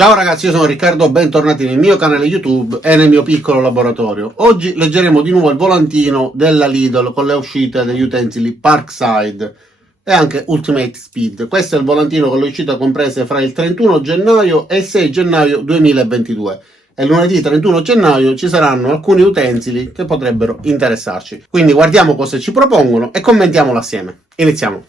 Ciao ragazzi, io sono Riccardo, bentornati nel mio canale YouTube e nel mio piccolo laboratorio. Oggi leggeremo di nuovo il volantino della Lidl con le uscite degli utensili Parkside e anche Ultimate Speed. Questo è il volantino con le uscite comprese fra il 31 gennaio e il 6 gennaio 2022. E lunedì 31 gennaio ci saranno alcuni utensili che potrebbero interessarci. Quindi guardiamo cosa ci propongono e commentiamolo assieme. Iniziamo!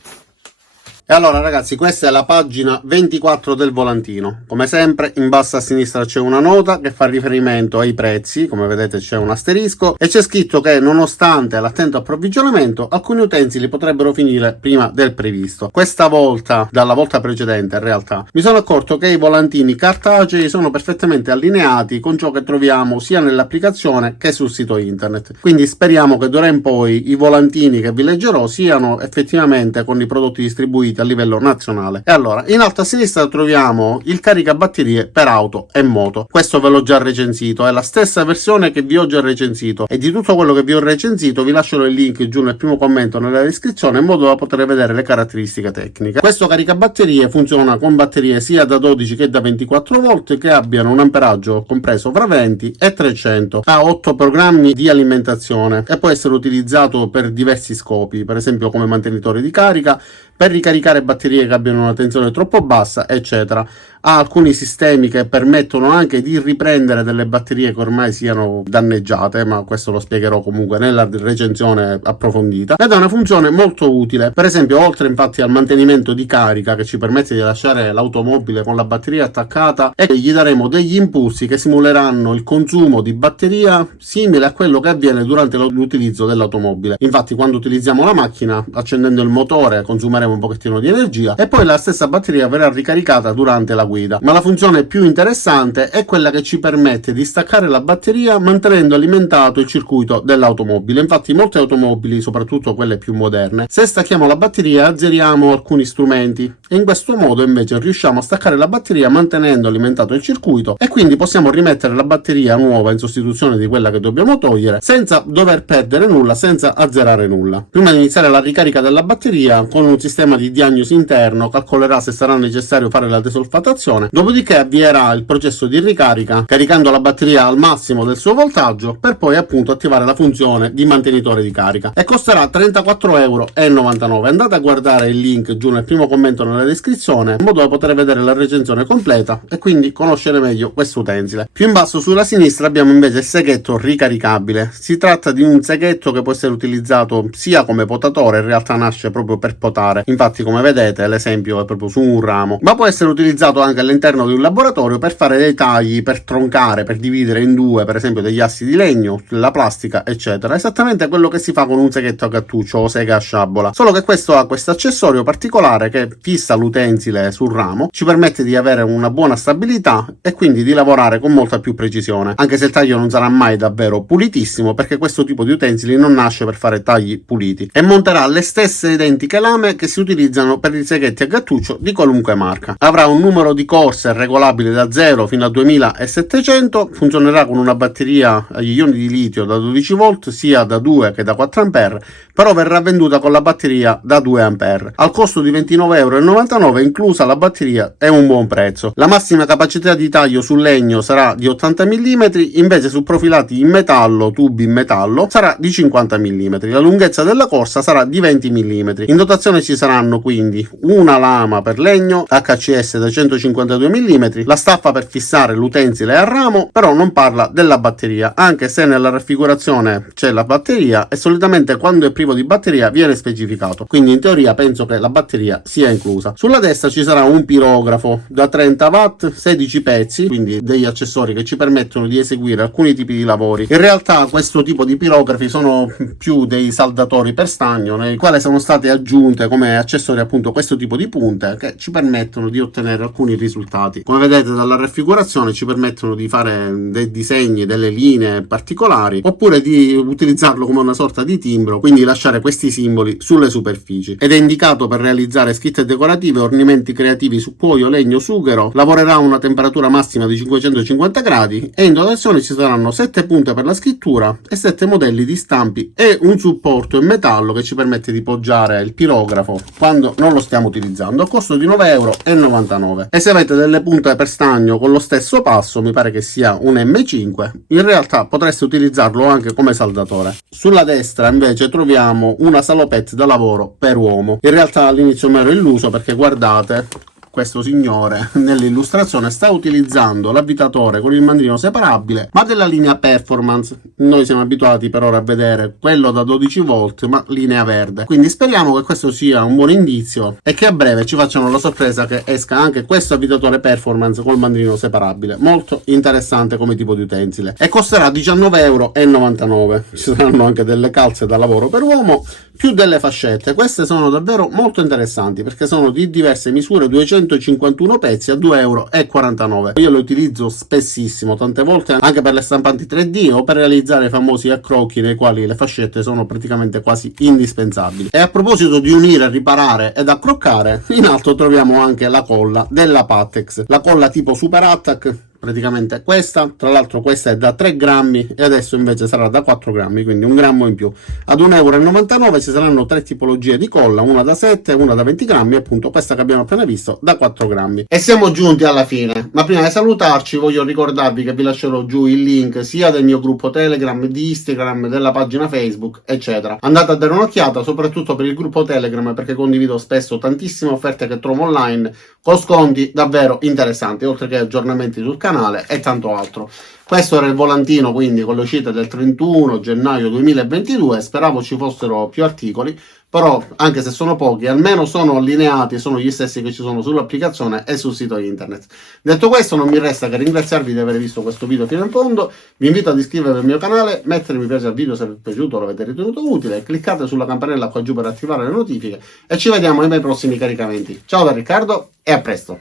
E allora ragazzi, questa è la pagina 24 del volantino. Come sempre in basso a sinistra c'è una nota che fa riferimento ai prezzi, come vedete c'è un asterisco, e c'è scritto che nonostante l'attento approvvigionamento alcuni utensili potrebbero finire prima del previsto. Questa volta, dalla volta precedente in realtà, mi sono accorto che i volantini cartacei sono perfettamente allineati con ciò che troviamo sia nell'applicazione che sul sito internet. Quindi speriamo che d'ora in poi i volantini che vi leggerò siano effettivamente con i prodotti distribuiti a livello nazionale. E allora, in alto a sinistra troviamo il caricabatterie per auto e moto. Questo ve l'ho già recensito, è la stessa versione che vi ho già recensito, e di tutto quello che vi ho recensito vi lascerò il link giù nel primo commento nella descrizione in modo da poter vedere le caratteristiche tecniche. Questo caricabatterie funziona con batterie sia da 12 che da 24 volt che abbiano un amperaggio compreso fra 20 e 300, ha 8 programmi di alimentazione e può essere utilizzato per diversi scopi, per esempio come mantenitore di carica, per ricaricare batterie che abbiano una tensione troppo bassa, eccetera. Ha alcuni sistemi che permettono anche di riprendere delle batterie che ormai siano danneggiate, ma questo lo spiegherò comunque nella recensione approfondita, ed ha una funzione molto utile. Per esempio, oltre infatti al mantenimento di carica che ci permette di lasciare l'automobile con la batteria attaccata, e gli daremo degli impulsi che simuleranno il consumo di batteria simile a quello che avviene durante l'utilizzo dell'automobile. Infatti quando utilizziamo la macchina, accendendo il motore consumeremo un pochettino di energia e poi la stessa batteria verrà ricaricata durante la guida. Ma la funzione più interessante è quella che ci permette di staccare la batteria mantenendo alimentato il circuito dell'automobile. Infatti molte automobili, soprattutto quelle più moderne, se stacchiamo la batteria azzeriamo alcuni strumenti, e in questo modo invece riusciamo a staccare la batteria mantenendo alimentato il circuito, e quindi possiamo rimettere la batteria nuova in sostituzione di quella che dobbiamo togliere senza dover perdere nulla, senza azzerare nulla. Prima di iniziare la ricarica della batteria, con un sistema di diagnosi interno calcolerà se sarà necessario fare la desolfatazione, dopodiché avvierà il processo di ricarica caricando la batteria al massimo del suo voltaggio per poi appunto attivare la funzione di mantenitore di carica, e costerà 34,99 €. Andate a guardare il link giù nel primo commento nella descrizione in modo da poter vedere la recensione completa e quindi conoscere meglio questo utensile. Più in basso sulla sinistra abbiamo invece il seghetto ricaricabile. Si tratta di un seghetto che può essere utilizzato sia come potatore, in realtà nasce proprio per potare. Infatti, come vedete, l'esempio è proprio su un ramo, ma può essere utilizzato anche all'interno di un laboratorio per fare dei tagli, per troncare, per dividere in due, per esempio degli assi di legno, la plastica, eccetera. Esattamente quello che si fa con un seghetto a gattuccio o sega a sciabola, solo che questo ha questo accessorio particolare che fissa l'utensile sul ramo, ci permette di avere una buona stabilità e quindi di lavorare con molta più precisione, anche se il taglio non sarà mai davvero pulitissimo, perché questo tipo di utensili non nasce per fare tagli puliti, e monterà le stesse identiche lame che si utilizzano per i seghetti a gattuccio di qualunque marca. Avrà un numero di corse regolabile da 0 fino a 2700, funzionerà con una batteria agli ioni di litio da 12 volt sia da 2 che da 4 ampere, però verrà venduta con la batteria da 2 ampere al costo di 29,99 €, inclusa la batteria. È un buon prezzo. La massima capacità di taglio sul legno sarà di 80 mm, invece su profilati in metallo, tubi in metallo, sarà di 50 mm. La lunghezza della corsa sarà di 20 mm. In dotazione ci saranno quindi una lama per legno HCS da 152 mm, la staffa per fissare l'utensile a ramo, però non parla della batteria, anche se nella raffigurazione c'è la batteria e solitamente quando è privo di batteria viene specificato, quindi in teoria penso che la batteria sia inclusa. Sulla destra ci sarà un pirografo da 30 watt, 16 pezzi, quindi degli accessori che ci permettono di eseguire alcuni tipi di lavori. In realtà questo tipo di pirografi sono più dei saldatori per stagno, nei quali sono state aggiunte come accessori appunto questo tipo di punte che ci permettono di ottenere alcuni risultati. Come vedete dalla raffigurazione ci permettono di fare dei disegni, delle linee particolari, oppure di utilizzarlo come una sorta di timbro, quindi lasciare questi simboli sulle superfici, ed è indicato per realizzare scritte decorative, ornamenti creativi su cuoio, legno, sughero. Lavorerà a una temperatura massima di 550 gradi e in dotazione ci saranno 7 punte per la scrittura e 7 modelli di stampi e un supporto in metallo che ci permette di poggiare il pirografo quando non lo stiamo utilizzando, a costo di 9,99 €. E se avete delle punte per stagno con lo stesso passo, mi pare che sia un M5, in realtà potreste utilizzarlo anche come saldatore. Sulla destra invece troviamo una salopette da lavoro per uomo. In realtà all'inizio mi ero illuso perché guardate, questo signore nell'illustrazione sta utilizzando l'avvitatore con il mandrino separabile, ma della linea Performance. Noi siamo abituati per ora a vedere quello da 12 volt, ma linea verde. Quindi speriamo che questo sia un buon indizio e che a breve ci facciano la sorpresa che esca anche questo avvitatore Performance col mandrino separabile. Molto interessante come tipo di utensile. E costerà 19,99 €. Ci saranno anche delle calze da lavoro per uomo, più delle fascette. Queste sono davvero molto interessanti perché sono di diverse misure, 251 pezzi a 2,49 €. Io lo utilizzo spessissimo, tante volte anche per le stampanti 3D o per realizzare i famosi accrocchi nei quali le fascette sono praticamente quasi indispensabili. E a proposito di unire, riparare ed accroccare, in alto troviamo anche la colla della Pattex, la colla tipo Super Attack. Praticamente questa, tra l'altro questa è da 3 grammi e adesso invece sarà da 4 grammi, quindi un grammo in più. Ad 1,99 € ci saranno 3 tipologie di colla, una da 7, una da 20 grammi e appunto questa che abbiamo appena visto da 4 grammi. E siamo giunti alla fine, ma prima di salutarci voglio ricordarvi che vi lascerò giù il link sia del mio gruppo Telegram, di Instagram, della pagina Facebook, eccetera. Andate a dare un'occhiata soprattutto per il gruppo Telegram perché condivido spesso tantissime offerte che trovo online con sconti davvero interessanti, oltre che aggiornamenti sul canale e tanto altro. Questo era il volantino quindi con le uscite del 31 gennaio 2022, speravo ci fossero più articoli, però anche se sono pochi almeno sono allineati, sono gli stessi che ci sono sull'applicazione e sul sito internet. Detto questo non mi resta che ringraziarvi di aver visto questo video fino in fondo, vi invito ad iscrivervi al mio canale, mettere mi piace al video se vi è piaciuto o l'avete ritenuto utile, cliccate sulla campanella qua giù per attivare le notifiche e ci vediamo ai miei prossimi caricamenti. Ciao da Riccardo e a presto!